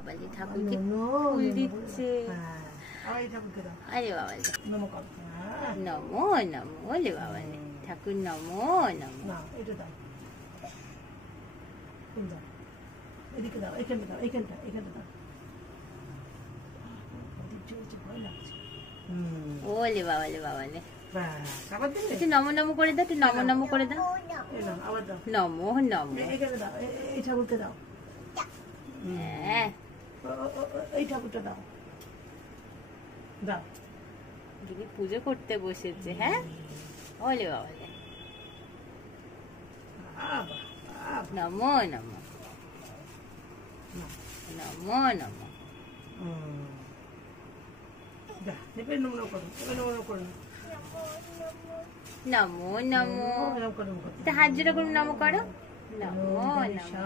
বাবালি ঠাকুরকে ফুল দিচ্ছে। আরে বাবালি নমো নমো লে বাবালি ঠাকুর নমো নমো। ওলে বাবালে বাবালে একটু নমো নমো করে দাও, একটু নমো নমো করে দাও। নমো নমো। এই ঠাকুরকে দাও। হ্যাঁ এই ঠাকুরটা দাও দাও। দিদি পুজো করতে বসেছে। হ্যাঁ ওলে বাবালে নমো নমো নমো নমো। নমো নমো হাত জোড়া করে নমো করো। নমো নমো।